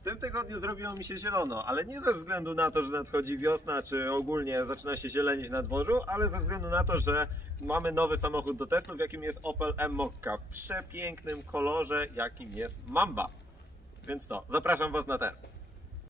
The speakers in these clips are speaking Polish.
W tym tygodniu zrobiło mi się zielono, ale nie ze względu na to, że nadchodzi wiosna, czy ogólnie zaczyna się zielenić na dworzu, ale ze względu na to, że mamy nowy samochód do testów, jakim jest Opel Mokka w przepięknym kolorze, jakim jest Mamba. Więc to, zapraszam Was na test.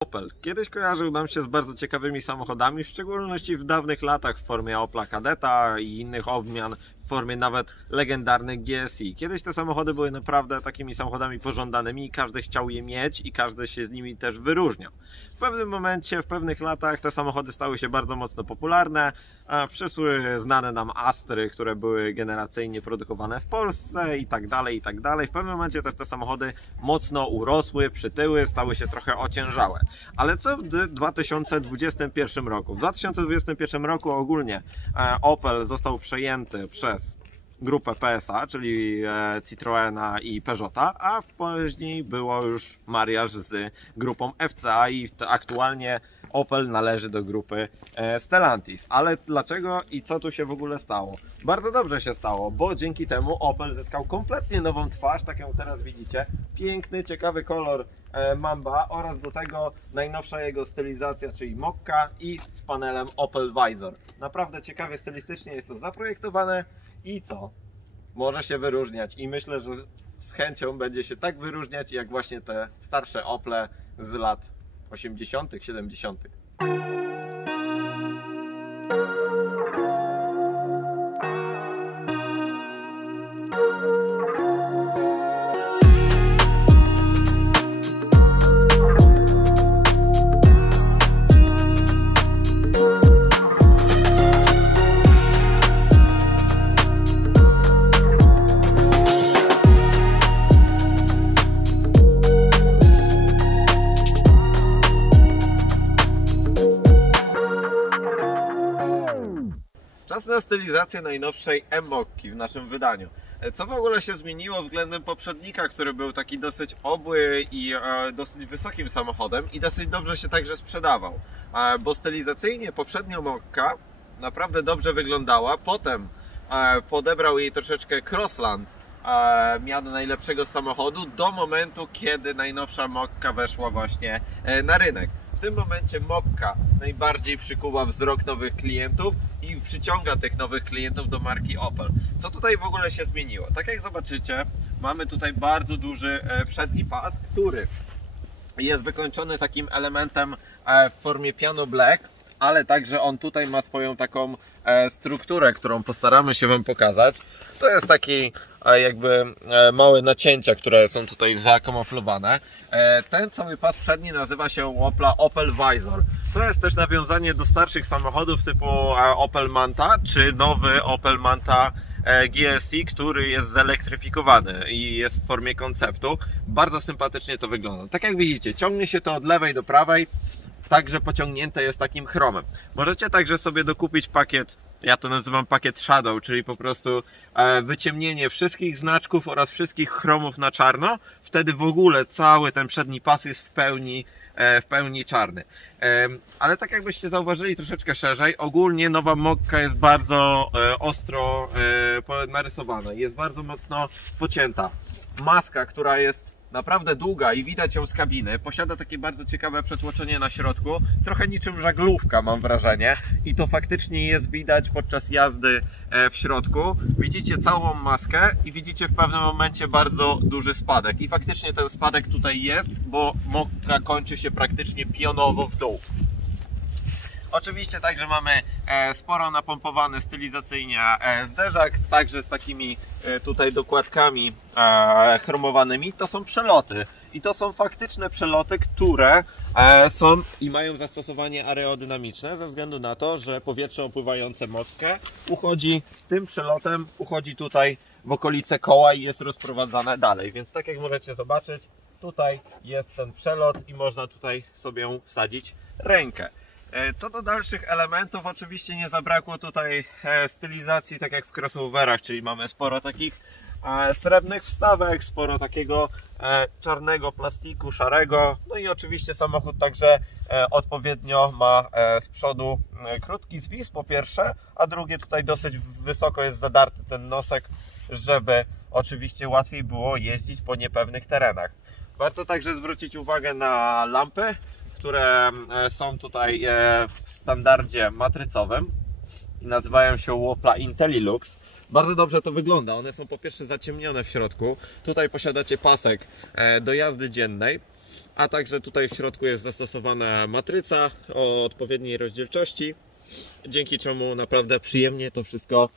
Opel kiedyś kojarzył nam się z bardzo ciekawymi samochodami, w szczególności w dawnych latach w formie Opla Kadetta i innych odmian, w formie nawet legendarnych GSI. Kiedyś te samochody były naprawdę takimi samochodami pożądanymi i każdy chciał je mieć i każdy się z nimi też wyróżniał. W pewnym momencie, w pewnych latach te samochody stały się bardzo mocno popularne, przyszły znane nam Astry, które były generacyjnie produkowane w Polsce i tak dalej, i tak dalej. W pewnym momencie też te samochody mocno urosły, przytyły, stały się trochę ociężałe. Ale co w 2021 roku? W 2021 roku ogólnie Opel został przejęty przez grupę PSA, czyli Citroena i Peugeota, a później było już mariaż z grupą FCA i aktualnie Opel należy do grupy Stellantis. Ale dlaczego i co tu się w ogóle stało? Bardzo dobrze się stało, bo dzięki temu Opel zyskał kompletnie nową twarz, tak jak teraz widzicie. Piękny, ciekawy kolor Mamba oraz do tego najnowsza jego stylizacja, czyli Mokka i z panelem Opel Vizor. Naprawdę ciekawie stylistycznie jest to zaprojektowane i co? Może się wyróżniać i myślę, że z chęcią będzie się tak wyróżniać jak właśnie te starsze Ople z lat 80., 70. Czas na stylizację najnowszej Mokki w naszym wydaniu. Co w ogóle się zmieniło względem poprzednika, który był taki dosyć obły i dosyć wysokim samochodem i dosyć dobrze się także sprzedawał. Bo stylizacyjnie poprzednio Mokka naprawdę dobrze wyglądała, potem podebrał jej troszeczkę Crossland miano najlepszego samochodu do momentu, kiedy najnowsza Mokka weszła właśnie na rynek. W tym momencie Mokka najbardziej przykuwa wzrok nowych klientów i przyciąga tych nowych klientów do marki Opel. Co tutaj w ogóle się zmieniło? Tak jak zobaczycie, mamy tutaj bardzo duży przedni pas, który jest wykończony takim elementem w formie piano black, ale także on tutaj ma swoją taką strukturę, którą postaramy się Wam pokazać. To jest taki jakby małe nacięcia, które są tutaj zakamuflowane. Ten cały pas przedni nazywa się Opel Vizor. To jest też nawiązanie do starszych samochodów typu Opel Manta czy nowy Opel Manta GSI, który jest zelektryfikowany i jest w formie konceptu. Bardzo sympatycznie to wygląda. Tak jak widzicie, ciągnie się to od lewej do prawej. Także pociągnięte jest takim chromem. Możecie także sobie dokupić pakiet, ja to nazywam pakiet Shadow, czyli po prostu wyciemnienie wszystkich znaczków oraz wszystkich chromów na czarno. Wtedy w ogóle cały ten przedni pas jest w pełni czarny. Ale tak jakbyście zauważyli troszeczkę szerzej, ogólnie nowa Mokka jest bardzo ostro narysowana, jest bardzo mocno pocięta. Maska, która jest naprawdę długa i widać ją z kabiny, posiada takie bardzo ciekawe przetłoczenie na środku, trochę niczym żaglówka mam wrażenie i to faktycznie jest widać podczas jazdy w środku. Widzicie całą maskę i widzicie w pewnym momencie bardzo duży spadek i faktycznie ten spadek tutaj jest, bo Mokka kończy się praktycznie pionowo w dół. Oczywiście także mamy sporo napompowany stylizacyjnie zderzak, także z takimi tutaj dokładkami chromowanymi. To są przeloty i to są faktyczne przeloty, które są i mają zastosowanie aerodynamiczne ze względu na to, że powietrze opływające Mokkę uchodzi tym przelotem, uchodzi tutaj w okolice koła i jest rozprowadzane dalej, więc tak jak możecie zobaczyć, tutaj jest ten przelot i można tutaj sobie wsadzić rękę. Co do dalszych elementów, oczywiście nie zabrakło tutaj stylizacji, tak jak w crossoverach, czyli mamy sporo takich srebrnych wstawek, sporo takiego czarnego plastiku, szarego, no i oczywiście samochód także odpowiednio ma z przodu krótki zwis po pierwsze, a drugie tutaj dosyć wysoko jest zadarty ten nosek, żeby oczywiście łatwiej było jeździć po niepewnych terenach. Warto także zwrócić uwagę na lampy, które są tutaj w standardzie matrycowym i nazywają się Wopla IntelliLux. Bardzo dobrze to wygląda, one są po pierwsze zaciemnione w środku. Tutaj posiadacie pasek do jazdy dziennej, a także tutaj w środku jest zastosowana matryca o odpowiedniej rozdzielczości, dzięki czemu naprawdę przyjemnie to wszystko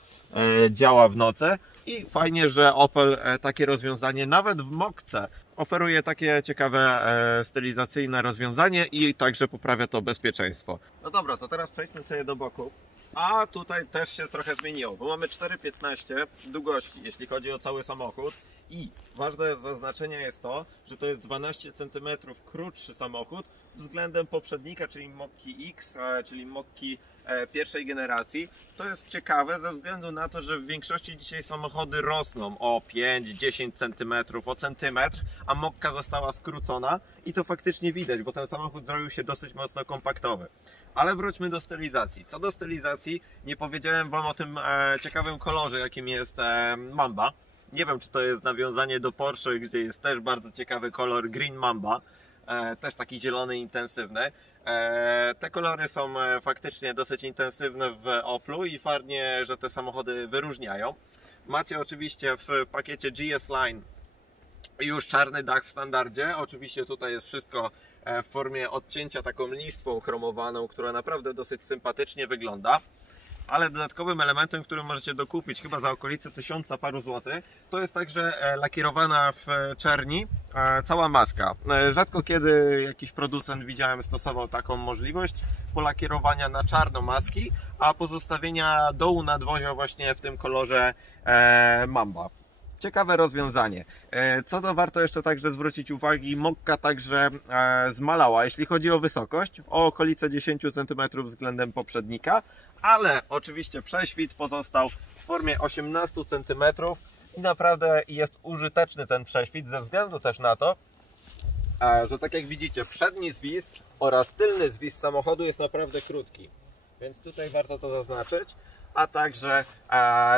działa w nocy. I fajnie, że Opel takie rozwiązanie nawet w Mokce oferuje takie ciekawe stylizacyjne rozwiązanie i także poprawia to bezpieczeństwo. No dobra, to teraz przejdźmy sobie do boku. A tutaj też się trochę zmieniło, bo mamy 4,15 długości, jeśli chodzi o cały samochód. I ważne zaznaczenie jest to, że to jest 12 cm krótszy samochód względem poprzednika, czyli Mokki X, czyli Mokki pierwszej generacji. To jest ciekawe ze względu na to, że w większości dzisiaj samochody rosną o 5-10 cm, o centymetr, a Mokka została skrócona i to faktycznie widać, bo ten samochód zrobił się dosyć mocno kompaktowy. Ale wróćmy do stylizacji. Co do stylizacji, nie powiedziałem Wam o tym ciekawym kolorze, jakim jest Mamba. Nie wiem, czy to jest nawiązanie do Porsche, gdzie jest też bardzo ciekawy kolor Green Mamba. Też taki zielony, intensywny. Te kolory są faktycznie dosyć intensywne w Oplu i fajnie, że te samochody wyróżniają. Macie oczywiście w pakiecie GS Line już czarny dach w standardzie. Oczywiście tutaj jest wszystko w formie odcięcia taką listwą chromowaną, która naprawdę dosyć sympatycznie wygląda. Ale dodatkowym elementem, który możecie dokupić chyba za okolice 1000 paru złotych, to jest także lakierowana w czerni cała maska. Rzadko kiedy jakiś producent widziałem stosował taką możliwość polakierowania na czarno maski, a pozostawienia dołu nadwozia właśnie w tym kolorze Mamba. Ciekawe rozwiązanie. Co to warto jeszcze także zwrócić uwagi, Mokka także zmalała, jeśli chodzi o wysokość, o okolice 10 cm względem poprzednika, ale oczywiście prześwit pozostał w formie 18 cm i naprawdę jest użyteczny ten prześwit ze względu też na to, że tak jak widzicie, przedni zwis oraz tylny zwis samochodu jest naprawdę krótki, więc tutaj warto to zaznaczyć. A także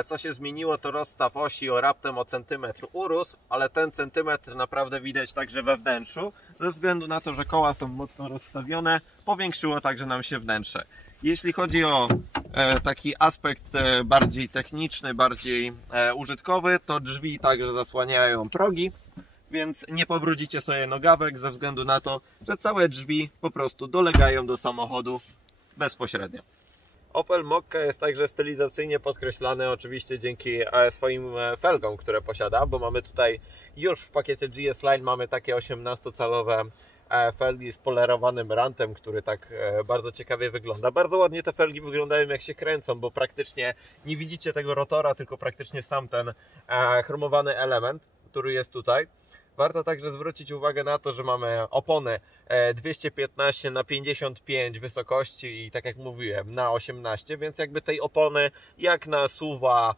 co się zmieniło, to rozstaw osi raptem o centymetr urósł, ale ten centymetr naprawdę widać także we wnętrzu. Ze względu na to, że koła są mocno rozstawione, powiększyło także nam się wnętrze. Jeśli chodzi o taki aspekt bardziej techniczny, bardziej użytkowy, to drzwi także zasłaniają progi, więc nie pobrudzicie sobie nogawek ze względu na to, że całe drzwi po prostu dolegają do samochodu bezpośrednio. Opel Mokka jest także stylizacyjnie podkreślany oczywiście dzięki swoim felgom, które posiada, bo mamy tutaj już w pakiecie GS Line mamy takie 18-calowe felgi z polerowanym rantem, który tak bardzo ciekawie wygląda. Bardzo ładnie te felgi wyglądają, jak się kręcą, bo praktycznie nie widzicie tego rotora, tylko praktycznie sam ten chromowany element, który jest tutaj. Warto także zwrócić uwagę na to, że mamy opony 215 na 55 wysokości i tak jak mówiłem na 18, więc jakby tej opony jak na SUV-a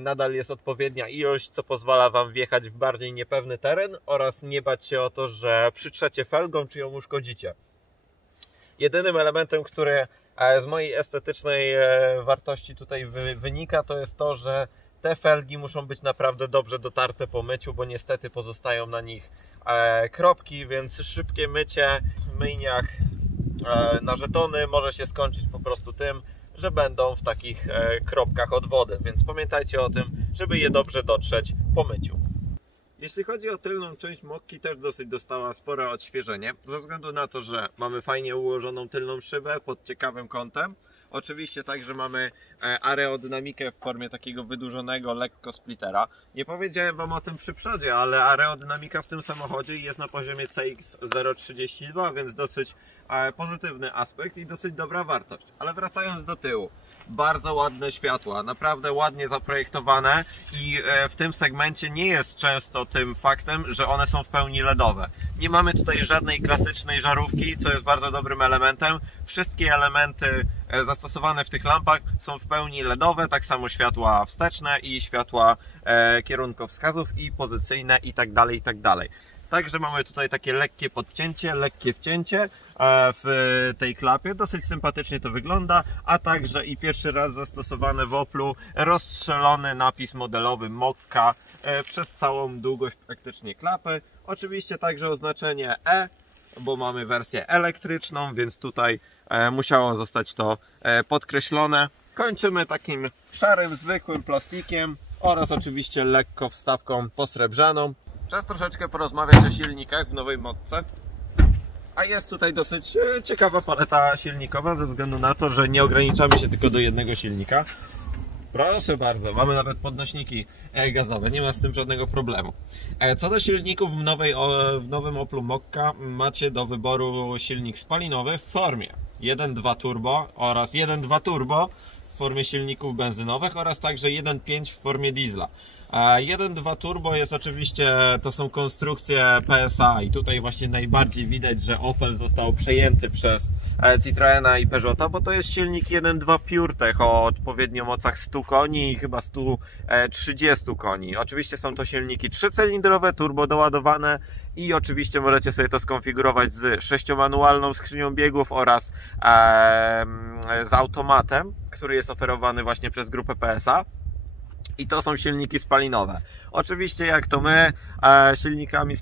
nadal jest odpowiednia ilość, co pozwala Wam wjechać w bardziej niepewny teren oraz nie bać się o to, że przytrzecie felgą czy ją uszkodzicie. Jedynym elementem, który z mojej estetycznej wartości tutaj wynika, to jest to, że te felgi muszą być naprawdę dobrze dotarte po myciu, bo niestety pozostają na nich kropki, więc szybkie mycie w myjniach na żetony może się skończyć po prostu tym, że będą w takich kropkach od wody, więc pamiętajcie o tym, żeby je dobrze dotrzeć po myciu. Jeśli chodzi o tylną część Mokki, też dosyć dostała spore odświeżenie, ze względu na to, że mamy fajnie ułożoną tylną szybę pod ciekawym kątem. Oczywiście także mamy aerodynamikę w formie takiego wydłużonego lekko splittera. Nie powiedziałem Wam o tym przy przodzie, ale aerodynamika w tym samochodzie jest na poziomie CX032, więc dosyć pozytywny aspekt i dosyć dobra wartość. Ale wracając do tyłu. Bardzo ładne światła, naprawdę ładnie zaprojektowane i w tym segmencie nie jest często tym faktem, że one są w pełni LEDowe. Nie mamy tutaj żadnej klasycznej żarówki, co jest bardzo dobrym elementem. Wszystkie elementy zastosowane w tych lampach są w pełni LEDowe, tak samo światła wsteczne i światła kierunkowskazów i pozycyjne i tak dalej, i tak dalej. Także mamy tutaj takie lekkie podcięcie, lekkie wcięcie w tej klapie. Dosyć sympatycznie to wygląda, a także i pierwszy raz zastosowany w Oplu rozstrzelony napis modelowy Mokka przez całą długość praktycznie klapy. Oczywiście także oznaczenie E, bo mamy wersję elektryczną, więc tutaj musiało zostać to podkreślone. Kończymy takim szarym, zwykłym plastikiem oraz oczywiście lekko wstawką posrebrzaną. Czas troszeczkę porozmawiać o silnikach w nowej Mokce. A jest tutaj dosyć ciekawa paleta silnikowa ze względu na to, że nie ograniczamy się tylko do jednego silnika. Proszę bardzo, mamy nawet podnośniki gazowe, nie ma z tym żadnego problemu. Co do silników w nowym Oplu Mokka macie do wyboru silnik spalinowy w formie 1.2 turbo oraz 1.2 turbo w formie silników benzynowych oraz także 1.5 w formie diesla. 1.2 turbo jest oczywiście, to są konstrukcje PSA i tutaj właśnie najbardziej widać, że Opel został przejęty przez Citroena i Peugeota, bo to jest silnik 1.2 PureTech o odpowiednio mocach 100 koni i chyba 130 koni. Oczywiście są to silniki trzycylindrowe, turbo doładowane i oczywiście możecie sobie to skonfigurować z 6-manualną skrzynią biegów oraz z automatem, który jest oferowany właśnie przez grupę PSA. I to są silniki spalinowe. Oczywiście jak to my silnikami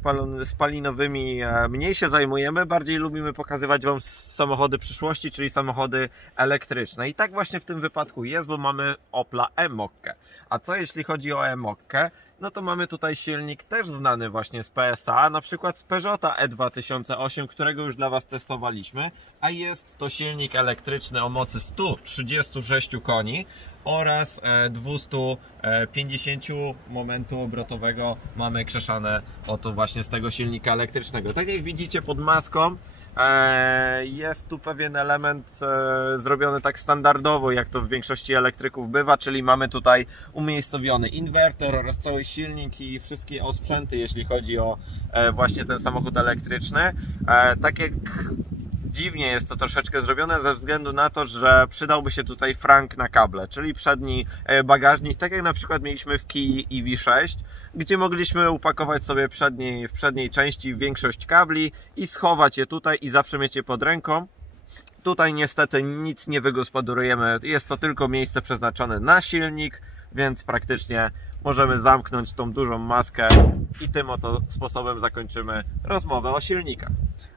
spalinowymi mniej się zajmujemy, bardziej lubimy pokazywać Wam samochody przyszłości, czyli samochody elektryczne. I tak właśnie w tym wypadku jest, bo mamy Opla e-Mokkę. A co jeśli chodzi o e-Mokkę? No to mamy tutaj silnik też znany właśnie z PSA, na przykład z Peugeota E2008, którego już dla Was testowaliśmy, a jest to silnik elektryczny o mocy 136 koni oraz 250 momentu obrotowego mamy krzeszane oto właśnie z tego silnika elektrycznego. Tak jak widzicie pod maską jest tu pewien element zrobiony tak standardowo, jak to w większości elektryków bywa, czyli mamy tutaj umiejscowiony inwerter oraz cały silnik i wszystkie osprzęty, jeśli chodzi o właśnie ten samochód elektryczny. Tak jak dziwnie jest to troszeczkę zrobione ze względu na to, że przydałby się tutaj frank na kable, czyli przedni bagażnik, tak jak na przykład mieliśmy w Kii EV6, gdzie mogliśmy upakować sobie w przedniej części większość kabli i schować je tutaj i zawsze mieć je pod ręką. Tutaj niestety nic nie wygospodarujemy, jest to tylko miejsce przeznaczone na silnik, więc praktycznie możemy zamknąć tą dużą maskę i tym oto sposobem zakończymy rozmowę o silnikach.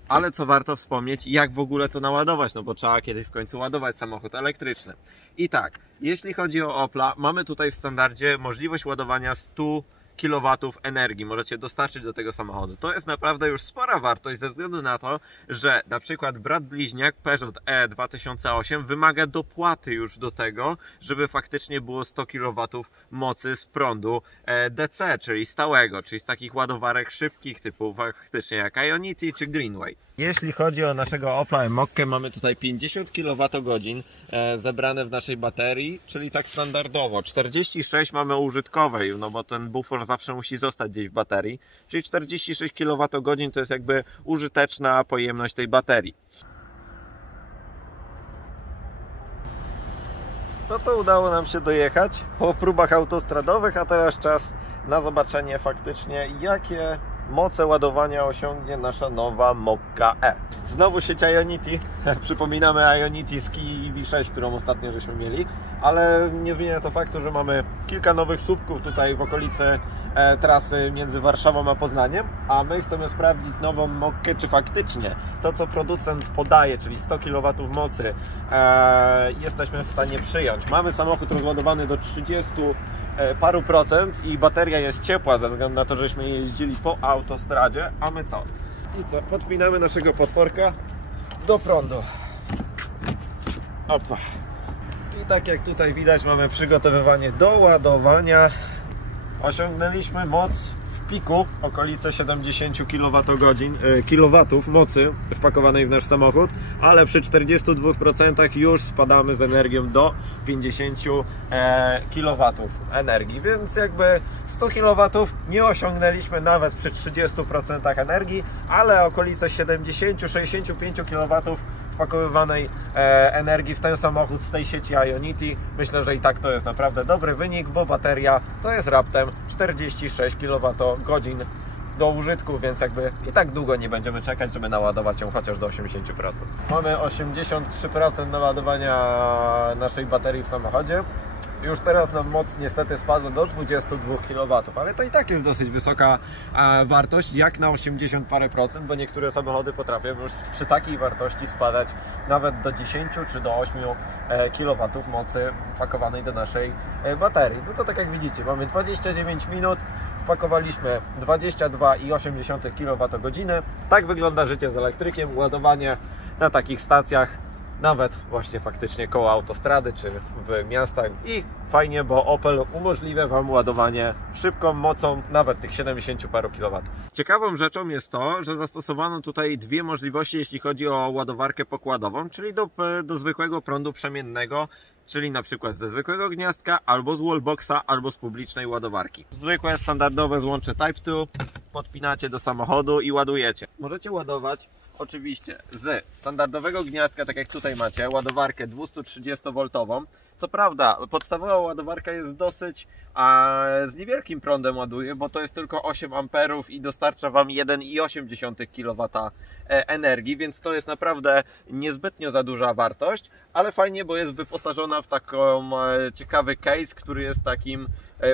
Ale co warto wspomnieć, jak w ogóle to naładować, no bo trzeba kiedyś w końcu ładować samochód elektryczny. I tak, jeśli chodzi o Opla, mamy tutaj w standardzie możliwość ładowania 100 kW energii możecie dostarczyć do tego samochodu. To jest naprawdę już spora wartość ze względu na to, że na przykład brat bliźniak Peugeot E2008 wymaga dopłaty już do tego, żeby faktycznie było 100 kW mocy z prądu DC, czyli stałego, czyli z takich ładowarek szybkich typu faktycznie jak Ionity czy Greenway. Jeśli chodzi o naszego Opla e-Mokkę, mamy tutaj 50 kWh zebrane w naszej baterii, czyli tak standardowo. 46 mamy użytkowej, no bo ten bufor zawsze musi zostać gdzieś w baterii, czyli 46 kWh to jest jakby użyteczna pojemność tej baterii. No to udało nam się dojechać po próbach autostradowych, a teraz czas na zobaczenie faktycznie, jakie moce ładowania osiągnie nasza nowa Mokka E. Znowu sieć Ionity, przypominamy Ionity z Kii EV6, którą ostatnio żeśmy mieli, ale nie zmienia to faktu, że mamy kilka nowych słupków tutaj w okolicy trasy między Warszawą a Poznaniem, a my chcemy sprawdzić nową Mokkę, czy faktycznie to, co producent podaje, czyli 100 kW mocy, jesteśmy w stanie przyjąć. Mamy samochód rozładowany do 30 paru procent i bateria jest ciepła ze względu na to, żeśmy jeździli po autostradzie, a my co? I co? Podpinamy naszego potworka do prądu. Opa. I tak jak tutaj widać, mamy przygotowywanie do ładowania. Osiągnęliśmy moc w piku okolice 70 kW mocy wpakowanej w nasz samochód, ale przy 42% już spadamy z energią do 50 kW energii, więc jakby 100 kW nie osiągnęliśmy nawet przy 30% energii, ale okolice 70-65 kW wpakowywanej energii w ten samochód z tej sieci Ionity. Myślę, że i tak to jest naprawdę dobry wynik, bo bateria to jest raptem 46 kWh do użytku, więc jakby i tak długo nie będziemy czekać, żeby naładować ją chociaż do 80%. Mamy 83% naładowania naszej baterii w samochodzie. Już teraz nam moc niestety spadła do 22 kW, ale to i tak jest dosyć wysoka wartość, jak na 80 parę procent, bo niektóre samochody potrafią już przy takiej wartości spadać nawet do 10 czy do 8 kW mocy wpakowanej do naszej baterii. No to tak jak widzicie, mamy 29 minut, wpakowaliśmy 22,8 kWh. Tak wygląda życie z elektrykiem, ładowanie na takich stacjach, nawet właśnie faktycznie koło autostrady czy w miastach. I fajnie, bo Opel umożliwia Wam ładowanie szybką mocą nawet tych 70 paru kW. Ciekawą rzeczą jest to, że zastosowano tutaj dwie możliwości, jeśli chodzi o ładowarkę pokładową, czyli do zwykłego prądu przemiennego, czyli na przykład ze zwykłego gniazdka, albo z wallboxa, albo z publicznej ładowarki. Zwykłe, standardowe złącze Type 2 podpinacie do samochodu i ładujecie. Możecie ładować oczywiście z standardowego gniazdka, tak jak tutaj macie, ładowarkę 230V. Co prawda, podstawowa ładowarka jest dosyć z niewielkim prądem ładuje, bo to jest tylko 8 amperów i dostarcza Wam 1,8 kW energii, więc to jest naprawdę niezbytnio za duża wartość, ale fajnie, bo jest wyposażona w taką ciekawy case, który jest takim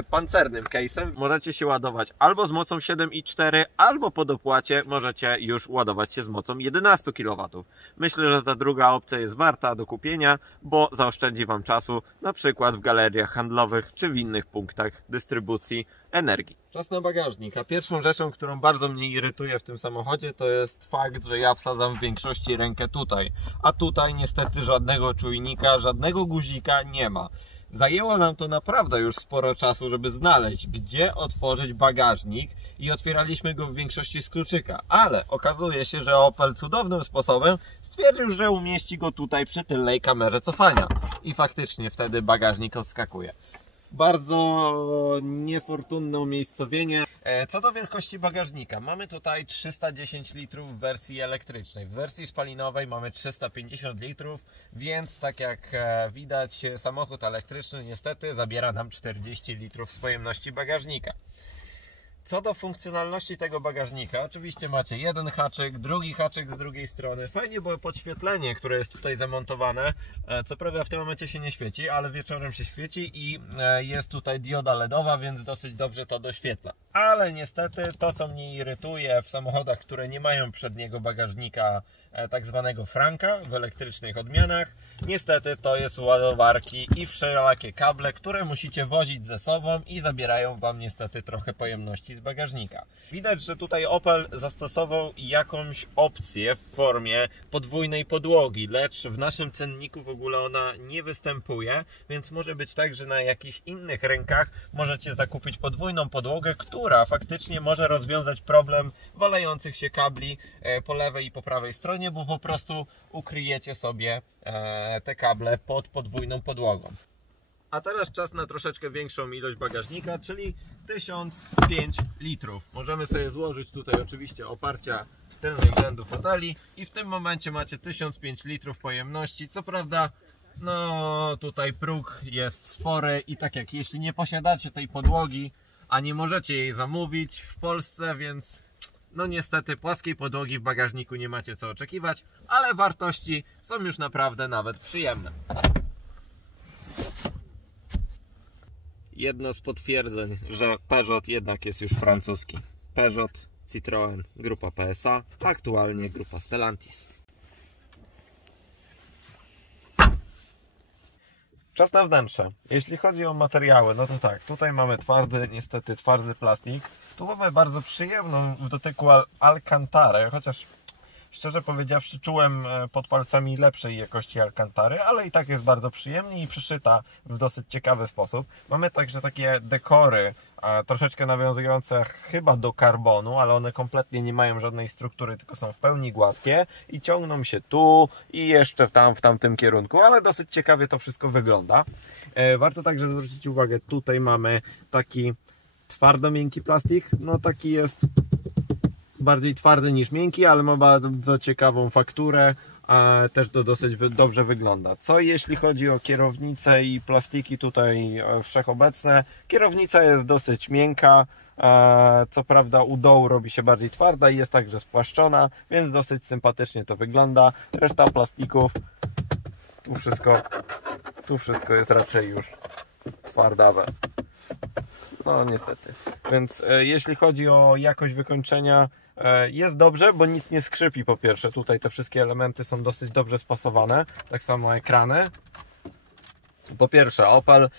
pancernym case'em. Możecie się ładować albo z mocą 7,4, albo po dopłacie możecie już ładować się z mocą 11 kW. Myślę, że ta druga opcja jest warta do kupienia, bo zaoszczędzi Wam czasu, na przykład w galeriach handlowych czy w innych punktach dystrybucji energii. Czas na bagażnik. A pierwszą rzeczą, którą bardzo mnie irytuje w tym samochodzie, to jest fakt, że ja wsadzam w większości rękę tutaj, a tutaj niestety żadnego czujnika, żadnego guzika nie ma. Zajęło nam to naprawdę już sporo czasu, żeby znaleźć, gdzie otworzyć bagażnik, i otwieraliśmy go w większości z kluczyka, ale okazuje się, że Opel cudownym sposobem stwierdził, że umieści go tutaj przy tylnej kamerze cofania i faktycznie wtedy bagażnik odskakuje. Bardzo niefortunne umiejscowienie. Co do wielkości bagażnika, mamy tutaj 310 litrów w wersji elektrycznej. W wersji spalinowej mamy 350 litrów, więc tak jak widać, samochód elektryczny niestety zabiera nam 40 litrów z pojemności bagażnika. Co do funkcjonalności tego bagażnika, oczywiście macie jeden haczyk, drugi haczyk z drugiej strony. Fajnie, bo podświetlenie, które jest tutaj zamontowane, co prawda w tym momencie się nie świeci, ale wieczorem się świeci i jest tutaj dioda LEDowa, więc dosyć dobrze to doświetla. Ale niestety to, co mnie irytuje w samochodach, które nie mają przedniego bagażnika, tak zwanego franka w elektrycznych odmianach, niestety to jest ładowarki i wszelakie kable, które musicie wozić ze sobą i zabierają Wam niestety trochę pojemności z bagażnika. Widać, że tutaj Opel zastosował jakąś opcję w formie podwójnej podłogi, lecz w naszym cenniku w ogóle ona nie występuje, więc może być tak, że na jakichś innych rynkach możecie zakupić podwójną podłogę, która faktycznie może rozwiązać problem walejących się kabli po lewej i po prawej stronie, bo po prostu ukryjecie sobie te kable pod podwójną podłogą. A teraz czas na troszeczkę większą ilość bagażnika, czyli 1005 litrów. Możemy sobie złożyć tutaj oczywiście oparcia tylnych rzędów foteli i w tym momencie macie 1005 litrów pojemności. Co prawda, no tutaj próg jest spory i tak jak jeśli nie posiadacie tej podłogi, a nie możecie jej zamówić w Polsce, więc no niestety płaskiej podłogi w bagażniku nie macie co oczekiwać, ale wartości są już naprawdę nawet przyjemne. Jedno z potwierdzeń, że Peugeot jednak jest już francuski. Peugeot, Citroën, grupa PSA, aktualnie grupa Stellantis. Czas na wnętrze. Jeśli chodzi o materiały, no to tak, tutaj mamy niestety twardy plastik. Tu mamy bardzo przyjemną w dotyku alkantarę, chociaż szczerze powiedziawszy czułem pod palcami lepszej jakości alkantary, ale i tak jest bardzo przyjemnie i przyszyta w dosyć ciekawy sposób. Mamy także takie dekory, troszeczkę nawiązujące chyba do karbonu, ale one kompletnie nie mają żadnej struktury, tylko są w pełni gładkie i ciągną się tu i jeszcze w tamtym kierunku, ale dosyć ciekawie to wszystko wygląda. Warto także zwrócić uwagę, tutaj mamy taki twardo miękki plastik, no taki jest bardziej twardy niż miękki, ale ma bardzo ciekawą fakturę, też to dosyć dobrze wygląda. Co jeśli chodzi o kierownicę i plastiki tutaj wszechobecne? Kierownica jest dosyć miękka, co prawda u dołu robi się bardziej twarda i jest także spłaszczona, więc dosyć sympatycznie to wygląda. Reszta plastików, tu wszystko jest raczej już twardawe. No niestety. Więc jeśli chodzi o jakość wykończenia, jest dobrze, bo nic nie skrzypi po pierwsze. Tutaj te wszystkie elementy są dosyć dobrze spasowane. Tak samo ekrany. Po pierwsze, Opel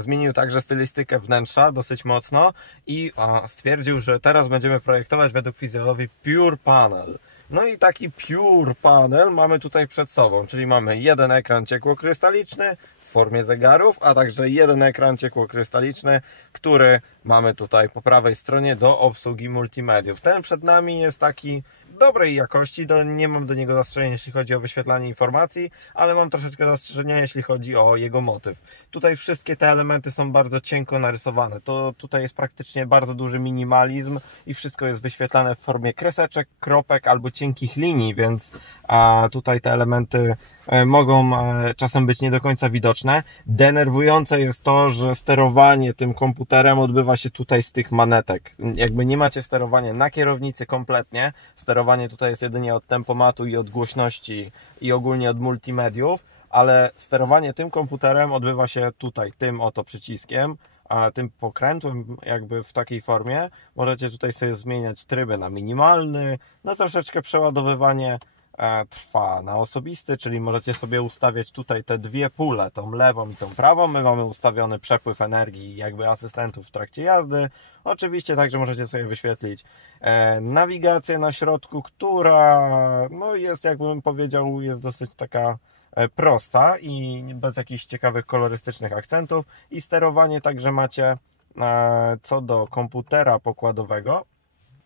zmienił także stylistykę wnętrza dosyć mocno i stwierdził, że teraz będziemy projektować według fizjologii Pure Panel. No i taki Pure Panel mamy tutaj przed sobą, czyli mamy jeden ekran ciekłokrystaliczny w formie zegarów, a także jeden ekran ciekłokrystaliczny, który mamy tutaj po prawej stronie do obsługi multimediów. Ten przed nami jest taki dobrej jakości, nie mam do niego zastrzeżeń, jeśli chodzi o wyświetlanie informacji, ale mam troszeczkę zastrzeżenia, jeśli chodzi o jego motyw. Tutaj wszystkie te elementy są bardzo cienko narysowane. Tutaj jest praktycznie bardzo duży minimalizm i wszystko jest wyświetlane w formie kreseczek, kropek albo cienkich linii, więc tutaj te elementy mogą czasem być nie do końca widoczne. Denerwujące jest to, że sterowanie tym komputerem odbywa się tutaj z tych manetek. Jakby nie macie sterowania na kierownicy kompletnie. Sterowanie tutaj jest jedynie od tempomatu i od głośności i ogólnie od multimediów, ale sterowanie tym komputerem odbywa się tutaj, tym oto przyciskiem, a tym pokrętłem jakby w takiej formie. Możecie tutaj sobie zmieniać tryby na minimalny, no troszeczkę przeładowywanie trwa na osobisty, czyli możecie sobie ustawiać tutaj te dwie pule, tą lewą i tą prawą. My mamy ustawiony przepływ energii jakby asystentów w trakcie jazdy. Oczywiście także możecie sobie wyświetlić nawigację na środku, która no jest, jakbym powiedział, jest dosyć taka prosta i bez jakichś ciekawych kolorystycznych akcentów. I sterowanie także macie co do komputera pokładowego.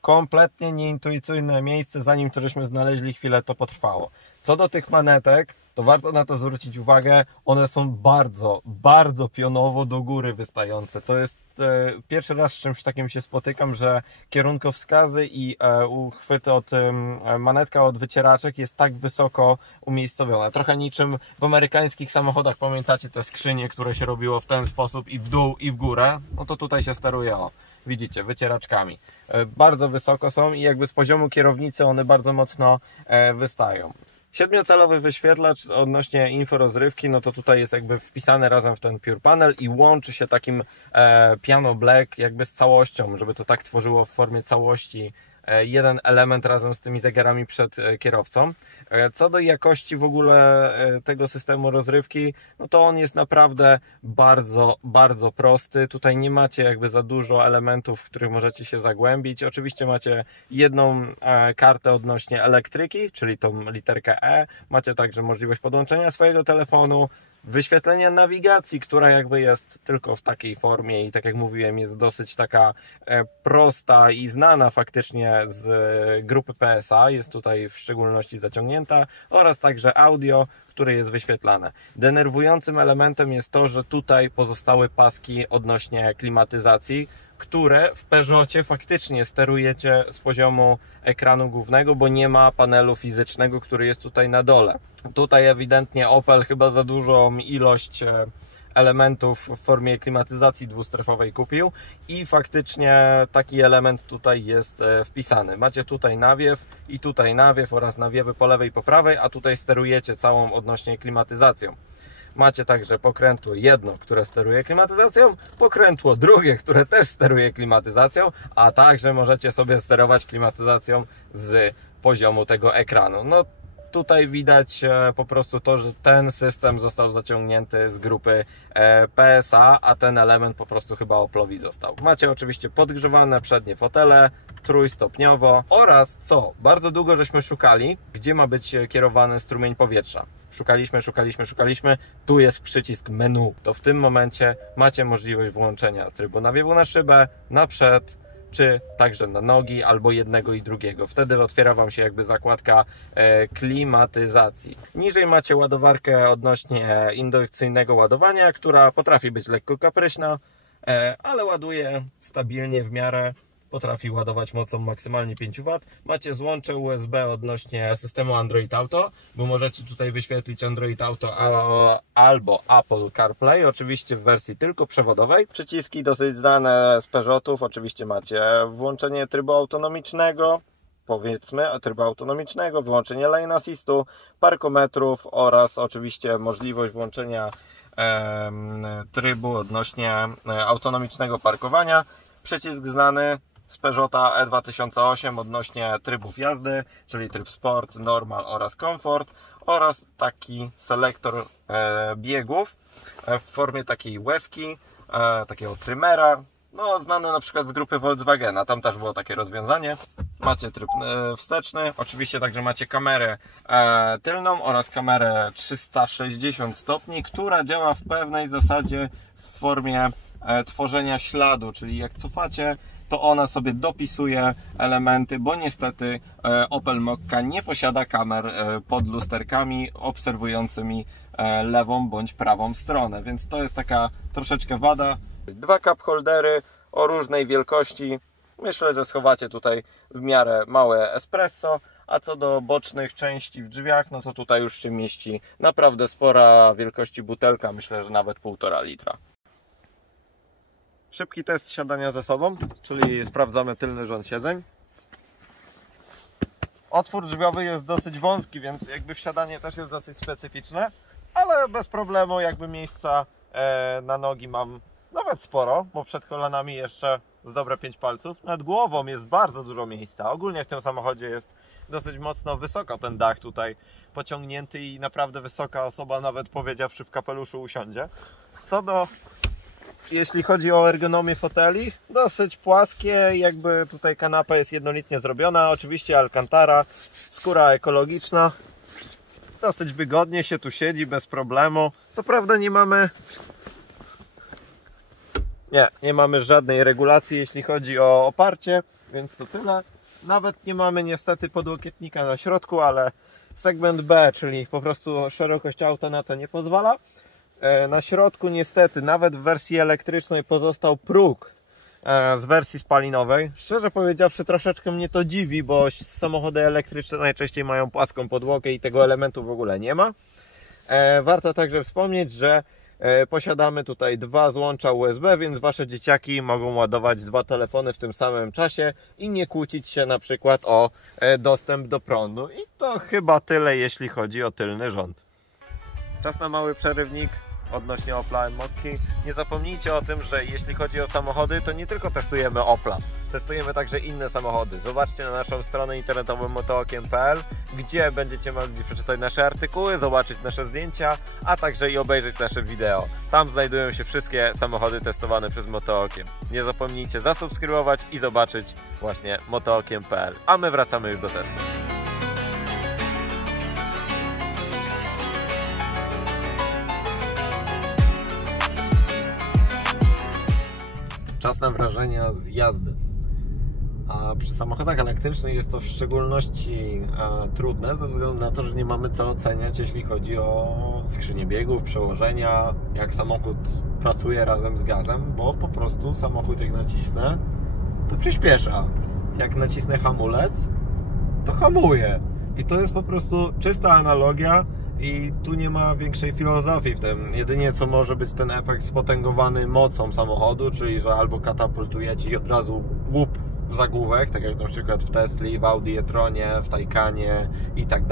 Kompletnie nieintuicyjne miejsce, zanim to żeśmy znaleźli, chwilę to potrwało. Co do tych manetek, to warto na to zwrócić uwagę, one są bardzo, bardzo pionowo do góry wystające. To jest pierwszy raz z czymś takim się spotykam, że kierunkowskazy i uchwyty od manetka od wycieraczek jest tak wysoko umiejscowiona. Trochę niczym w amerykańskich samochodach, pamiętacie te skrzynie, które się robiło w ten sposób i w dół i w górę? No to tutaj się steruje, widzicie, wycieraczkami. Bardzo wysoko są i jakby z poziomu kierownicy one bardzo mocno wystają. 7-calowy wyświetlacz odnośnie inforozrywki, no to tutaj jest jakby wpisany razem w ten Pure Panel i łączy się takim piano black jakby z całością, żeby to tak tworzyło w formie całości jeden element razem z tymi zegarami przed kierowcą. Co do jakości w ogóle tego systemu rozrywki, no to on jest naprawdę bardzo, bardzo prosty. Tutaj nie macie jakby za dużo elementów, w których możecie się zagłębić. Oczywiście macie jedną kartę odnośnie elektryki, czyli tą literkę E. Macie także możliwość podłączenia swojego telefonu, wyświetlenia nawigacji, która jakby jest tylko w takiej formie i tak jak mówiłem jest dosyć taka prosta i znana faktycznie z grupy PSA, jest tutaj w szczególności zaciągnięta, oraz także audio, które jest wyświetlane. Denerwującym elementem jest to, że tutaj pozostały paski odnośnie klimatyzacji, które w Peugeotie faktycznie sterujecie z poziomu ekranu głównego, bo nie ma panelu fizycznego, który jest tutaj na dole. Tutaj ewidentnie Opel chyba za dużą ilość elementów w formie klimatyzacji dwustrefowej kupił i faktycznie taki element tutaj jest wpisany. Macie tutaj nawiew i tutaj nawiew oraz nawiewy po lewej i po prawej, a tutaj sterujecie całą odnośnie klimatyzacją. Macie także pokrętło jedno, które steruje klimatyzacją, pokrętło drugie, które też steruje klimatyzacją, a także możecie sobie sterować klimatyzacją z poziomu tego ekranu. No tutaj widać po prostu to, że ten system został zaciągnięty z grupy PSA, a ten element po prostu chyba Opelowi został. Macie oczywiście podgrzewane przednie fotele, trójstopniowo oraz co? Bardzo długo żeśmy szukali, gdzie ma być kierowany strumień powietrza. Szukaliśmy, tu jest przycisk menu. To w tym momencie macie możliwość włączenia trybu nawiewu na szybę, na przed, czy także na nogi, albo jednego i drugiego. Wtedy otwiera Wam się jakby zakładka klimatyzacji. Niżej macie ładowarkę odnośnie indukcyjnego ładowania, która potrafi być lekko kapryśna, ale ładuje stabilnie w miarę potrafi ładować mocą maksymalnie 5 W. Macie złącze USB odnośnie systemu Android Auto, bo możecie tutaj wyświetlić Android Auto albo Apple CarPlay, oczywiście w wersji tylko przewodowej. Przyciski dosyć znane z Peugeotów, oczywiście macie włączenie trybu autonomicznego, powiedzmy trybu autonomicznego, wyłączenie lane assistu, parkometrów oraz oczywiście możliwość włączenia trybu odnośnie autonomicznego parkowania. Przycisk znany z Peugeota E2008 odnośnie trybów jazdy, czyli tryb Sport, Normal oraz Comfort, oraz taki selektor biegów w formie takiej łezki, takiego trymera, no znany na przykład z grupy Volkswagena, tam też było takie rozwiązanie. Macie tryb wsteczny, oczywiście także macie kamerę tylną oraz kamerę 360 stopni, która działa w pewnej zasadzie w formie tworzenia śladu, czyli jak cofacie, to ona sobie dopisuje elementy, bo niestety Opel Mokka nie posiada kamer pod lusterkami obserwującymi lewą bądź prawą stronę, więc to jest taka troszeczkę wada. 2 cup holdery o różnej wielkości. Myślę, że schowacie tutaj w miarę małe espresso, a co do bocznych części w drzwiach, no to tutaj już się mieści naprawdę spora wielkości butelka, myślę, że nawet 1,5 litra. Szybki test siadania ze sobą, czyli sprawdzamy tylny rząd siedzeń. Otwór drzwiowy jest dosyć wąski, więc jakby wsiadanie też jest dosyć specyficzne, ale bez problemu jakby miejsca na nogi mam nawet sporo, bo przed kolanami jeszcze z dobre 5 palców. Nad głową jest bardzo dużo miejsca. Ogólnie w tym samochodzie jest dosyć mocno wysoko ten dach tutaj pociągnięty i naprawdę wysoka osoba, nawet powiedziawszy w kapeluszu, usiądzie. Jeśli chodzi o ergonomię foteli, dosyć płaskie, jakby tutaj kanapa jest jednolitnie zrobiona, oczywiście alcantara, skóra ekologiczna, dosyć wygodnie się tu siedzi, bez problemu. Co prawda nie mamy żadnej regulacji, jeśli chodzi o oparcie, więc to tyle. Nawet nie mamy niestety podłokietnika na środku, ale segment B, czyli po prostu szerokość auta na to nie pozwala. Na środku niestety, nawet w wersji elektrycznej pozostał próg z wersji spalinowej. Szczerze powiedziawszy, troszeczkę mnie to dziwi, bo samochody elektryczne najczęściej mają płaską podłogę i tego elementu w ogóle nie ma. Warto także wspomnieć, że posiadamy tutaj 2 złącza USB, więc wasze dzieciaki mogą ładować 2 telefony w tym samym czasie i nie kłócić się na przykład o dostęp do prądu. I to chyba tyle, jeśli chodzi o tylny rząd. Czas na mały przerywnik odnośnie Opla Mokki. Nie zapomnijcie o tym, że jeśli chodzi o samochody, to nie tylko testujemy Opla, testujemy także inne samochody. Zobaczcie na naszą stronę internetową motookiem.pl, gdzie będziecie mogli przeczytać nasze artykuły, zobaczyć nasze zdjęcia, a także i obejrzeć nasze wideo. Tam znajdują się wszystkie samochody testowane przez Motookiem. Nie zapomnijcie zasubskrybować i zobaczyć właśnie motookiem.pl. A my wracamy już do testu. Czas na wrażenia z jazdy. A przy samochodach elektrycznych jest to w szczególności trudne, ze względu na to, że nie mamy co oceniać, jeśli chodzi o skrzynię biegów, przełożenia, jak samochód pracuje razem z gazem, bo po prostu samochód jak nacisnę, to przyspiesza. Jak nacisnę hamulec, to hamuje. I to jest po prostu czysta analogia i tu nie ma większej filozofii w tym. Jedynie co może być ten efekt spotęgowany mocą samochodu, czyli że albo katapultuje ci od razu łup zagłówek, tak jak na przykład w Tesli, w Audi e-tronie, w Taycanie i tak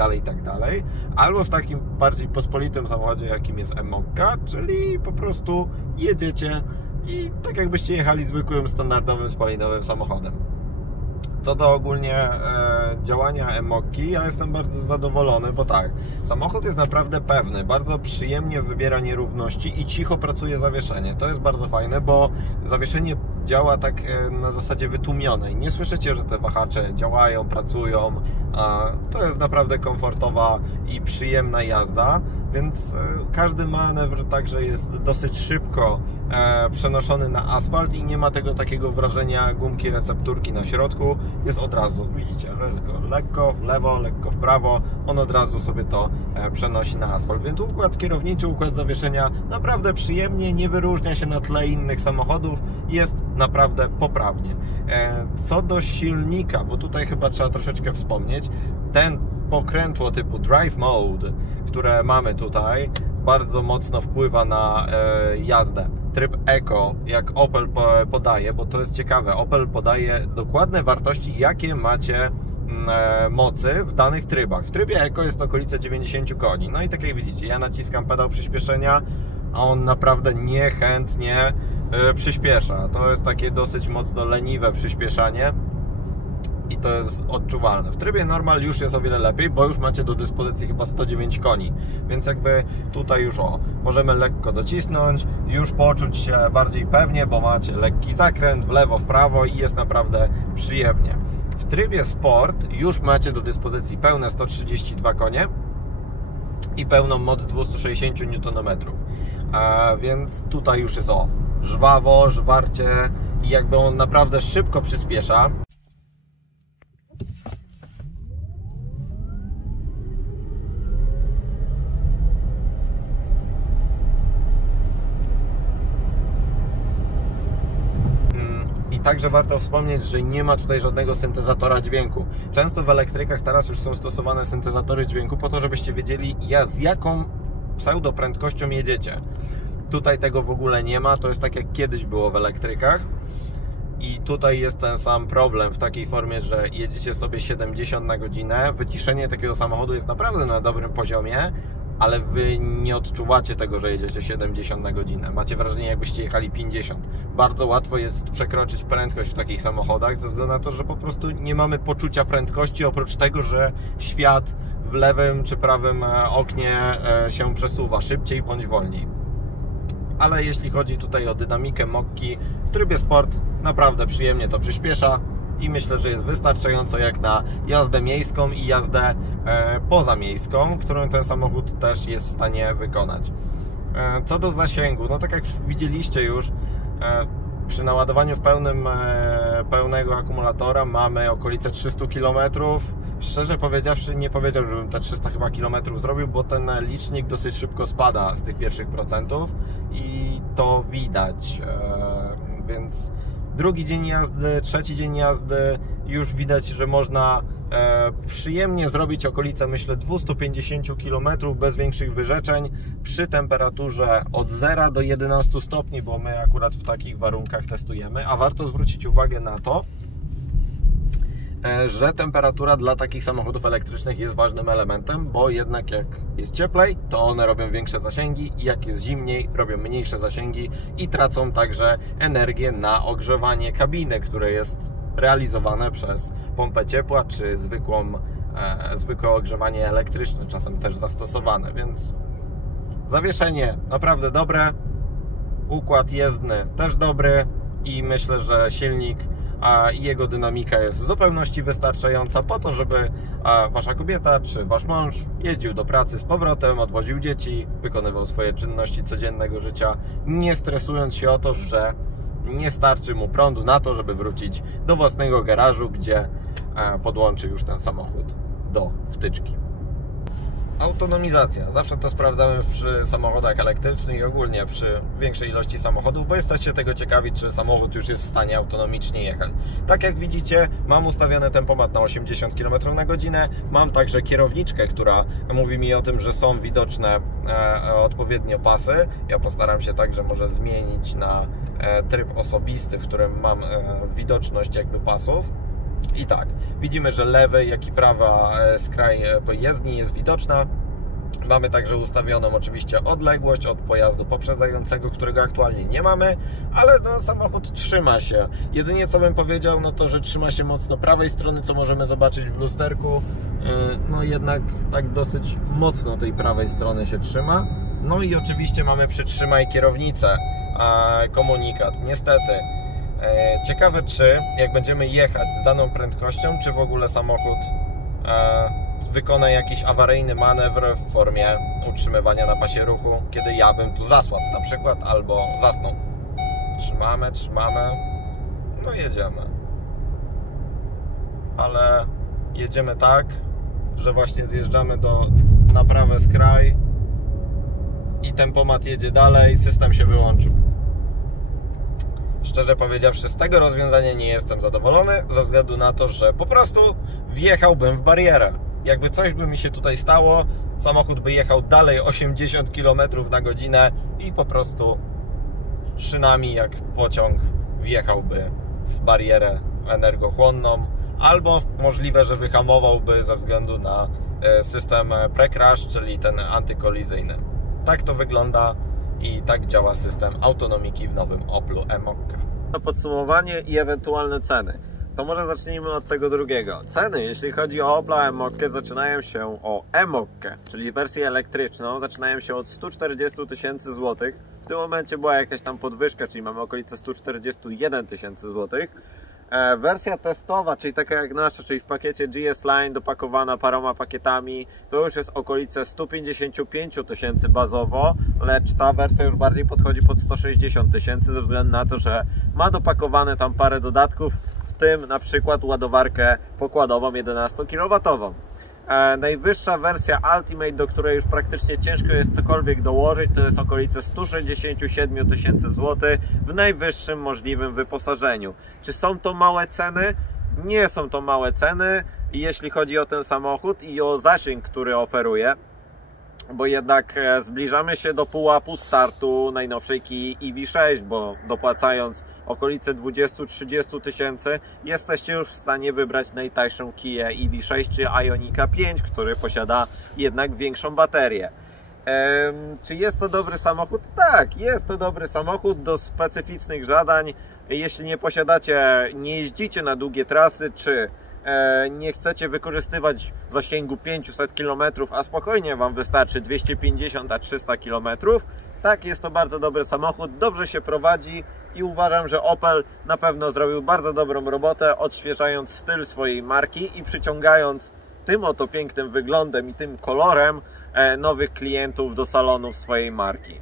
dalej, albo w takim bardziej pospolitym samochodzie, jakim jest Mokka, czyli po prostu jedziecie i tak jakbyście jechali zwykłym, standardowym, spalinowym samochodem. Co do ogólnie działania Mokki, ja jestem bardzo zadowolony, bo tak, samochód jest naprawdę pewny, bardzo przyjemnie wybiera nierówności i cicho pracuje zawieszenie. To jest bardzo fajne, bo zawieszenie działa tak na zasadzie wytłumionej. Nie słyszycie, że te wahacze działają, pracują. To jest naprawdę komfortowa i przyjemna jazda, więc każdy manewr także jest dosyć szybko przenoszony na asfalt i nie ma tego takiego wrażenia gumki recepturki na środku. Jest od razu, widzicie, lekko w lewo, lekko w prawo, on od razu sobie to przenosi na asfalt. Więc układ kierowniczy, układ zawieszenia naprawdę przyjemnie, nie wyróżnia się na tle innych samochodów, jest naprawdę poprawnie. Co do silnika, bo tutaj chyba trzeba troszeczkę wspomnieć, ten pokrętło typu Drive Mode, które mamy tutaj, bardzo mocno wpływa na jazdę. Tryb Eco, jak Opel podaje, bo to jest ciekawe, Opel podaje dokładne wartości, jakie macie mocy w danych trybach. W trybie Eco jest okolice 90 koni. No i tak jak widzicie, ja naciskam pedał przyspieszenia, a on naprawdę niechętnie przyspiesza. To jest takie dosyć mocno leniwe przyspieszanie i to jest odczuwalne. W trybie normal już jest o wiele lepiej, bo już macie do dyspozycji chyba 109 koni, więc jakby tutaj już możemy lekko docisnąć, już poczuć się bardziej pewnie, bo macie lekki zakręt w lewo, w prawo i jest naprawdę przyjemnie. W trybie Sport już macie do dyspozycji pełne 132 konie i pełną moc 260 Nm, więc tutaj już jest żwawo, żwarcie i jakby on naprawdę szybko przyspiesza. I także warto wspomnieć, że nie ma tutaj żadnego syntezatora dźwięku. Często w elektrykach teraz już są stosowane syntezatory dźwięku po to, żebyście wiedzieli, z jaką pseudoprędkością jedziecie. Tutaj tego w ogóle nie ma, to jest tak jak kiedyś było w elektrykach. I tutaj jest ten sam problem w takiej formie, że jedziecie sobie 70 na godzinę, wyciszenie takiego samochodu jest naprawdę na dobrym poziomie, ale Wy nie odczuwacie tego, że jedziecie 70 na godzinę. Macie wrażenie, jakbyście jechali 50. Bardzo łatwo jest przekroczyć prędkość w takich samochodach, ze względu na to, że po prostu nie mamy poczucia prędkości, oprócz tego, że świat w lewym czy prawym oknie się przesuwa szybciej bądź wolniej. Ale jeśli chodzi tutaj o dynamikę Mokki, w trybie Sport naprawdę przyjemnie to przyspiesza i myślę, że jest wystarczająco jak na jazdę miejską i jazdę pozamiejską, którą ten samochód też jest w stanie wykonać. Co do zasięgu, no tak jak widzieliście już, przy naładowaniu pełnego akumulatora mamy okolice 300 km. Szczerze powiedziawszy, nie powiedział, żebym te 300 chyba km zrobił, bo ten licznik dosyć szybko spada z tych pierwszych procentów i to widać, więc drugi dzień jazdy, trzeci dzień jazdy, już widać, że można przyjemnie zrobić okolice, myślę, 250 km bez większych wyrzeczeń przy temperaturze od 0 do 11 stopni, bo my akurat w takich warunkach testujemy, a warto zwrócić uwagę na to, że temperatura dla takich samochodów elektrycznych jest ważnym elementem, bo jednak jak jest cieplej, to one robią większe zasięgi i jak jest zimniej, robią mniejsze zasięgi i tracą także energię na ogrzewanie kabiny, które jest realizowane przez pompę ciepła czy zwykłe ogrzewanie elektryczne, czasem też zastosowane, więc zawieszenie naprawdę dobre, układ jezdny też dobry i myślę, że silnik i jego dynamika jest w zupełności wystarczająca po to, żeby Wasza kobieta czy Wasz mąż jeździł do pracy z powrotem, odwoził dzieci, wykonywał swoje czynności codziennego życia, nie stresując się o to, że nie starczy mu prądu na to, żeby wrócić do własnego garażu, gdzie podłączy już ten samochód do wtyczki. Autonomizacja. Zawsze to sprawdzamy przy samochodach elektrycznych i ogólnie przy większej ilości samochodów, bo jesteście tego ciekawi, czy samochód już jest w stanie autonomicznie jechać. Tak jak widzicie, mam ustawiony tempomat na 80 km na godzinę. Mam także kierowniczkę, która mówi mi o tym, że są widoczne odpowiednio pasy. Ja postaram się także może zmienić na tryb osobisty, w którym mam widoczność jakby pasów. I tak, widzimy, że lewy, jak i prawa skraj jezdni jest widoczna. Mamy także ustawioną oczywiście odległość od pojazdu poprzedzającego, którego aktualnie nie mamy, ale no, samochód trzyma się. Jedynie co bym powiedział, no to, że trzyma się mocno prawej strony, co możemy zobaczyć w lusterku. No jednak tak dosyć mocno tej prawej strony się trzyma. No i oczywiście mamy przytrzymaj kierownicę, komunikat. Niestety. Ciekawe, czy jak będziemy jechać z daną prędkością, czy w ogóle samochód wykona jakiś awaryjny manewr w formie utrzymywania na pasie ruchu, kiedy ja bym tu zasłabł na przykład, albo zasnął. Trzymamy, no jedziemy. Ale jedziemy tak, że właśnie zjeżdżamy na prawy skraj i tempomat jedzie dalej, system się wyłączył. Szczerze powiedziawszy, z tego rozwiązania nie jestem zadowolony, ze względu na to, że po prostu wjechałbym w barierę. Jakby coś by mi się tutaj stało, samochód by jechał dalej 80 km na godzinę i po prostu szynami jak pociąg wjechałby w barierę energochłonną, albo możliwe, że wyhamowałby ze względu na system pre-crash, czyli ten antykolizyjny. Tak to wygląda i tak działa system autonomiki w nowym Opelu e-Mokka. Podsumowanie i ewentualne ceny. To może zacznijmy od tego drugiego. Ceny, jeśli chodzi o Opla e-Mokkę, zaczynają się o e-Mokkę, czyli wersję elektryczną, zaczynają się od 140 tysięcy złotych. W tym momencie była jakaś tam podwyżka, czyli mamy okolice 141 tysięcy złotych. Wersja testowa, czyli taka jak nasza, czyli w pakiecie GS Line dopakowana paroma pakietami, to już jest okolice 155 tysięcy bazowo, lecz ta wersja już bardziej podchodzi pod 160 tysięcy ze względu na to, że ma dopakowane tam parę dodatków, w tym na przykład ładowarkę pokładową 11 kW. Najwyższa wersja Ultimate, do której już praktycznie ciężko jest cokolwiek dołożyć, to jest okolice 167 tysięcy złotych w najwyższym możliwym wyposażeniu. Czy są to małe ceny? Nie są to małe ceny, jeśli chodzi o ten samochód i o zasięg, który oferuje, bo jednak zbliżamy się do pułapu startu najnowszej Kii EV6, bo dopłacając okolice 20-30 tysięcy jesteście już w stanie wybrać najtańszą Kię EV6 czy Ionika 5, który posiada jednak większą baterię. Czy jest to dobry samochód? Tak, jest to dobry samochód do specyficznych zadań. Jeśli nie jeździcie na długie trasy, czy nie chcecie wykorzystywać zasięgu 500 km, a spokojnie Wam wystarczy 250 a 300 km, tak, jest to bardzo dobry samochód, dobrze się prowadzi i uważam, że Opel na pewno zrobił bardzo dobrą robotę, odświeżając styl swojej marki i przyciągając tym oto pięknym wyglądem i tym kolorem nowych klientów do salonów swojej marki.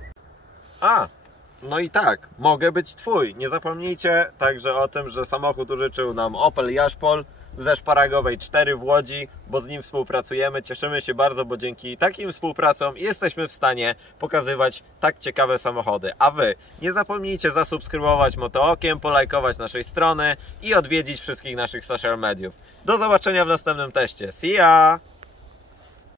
No i tak, mogę być Twój. Nie zapomnijcie także o tym, że samochód użyczył nam Opel Jaszpol ze Szparagowej 4 w Łodzi, bo z nim współpracujemy. Cieszymy się bardzo, bo dzięki takim współpracom jesteśmy w stanie pokazywać tak ciekawe samochody. A Wy nie zapomnijcie zasubskrybować Motookiem, polajkować naszej strony i odwiedzić wszystkich naszych social mediów. Do zobaczenia w następnym teście. See ya!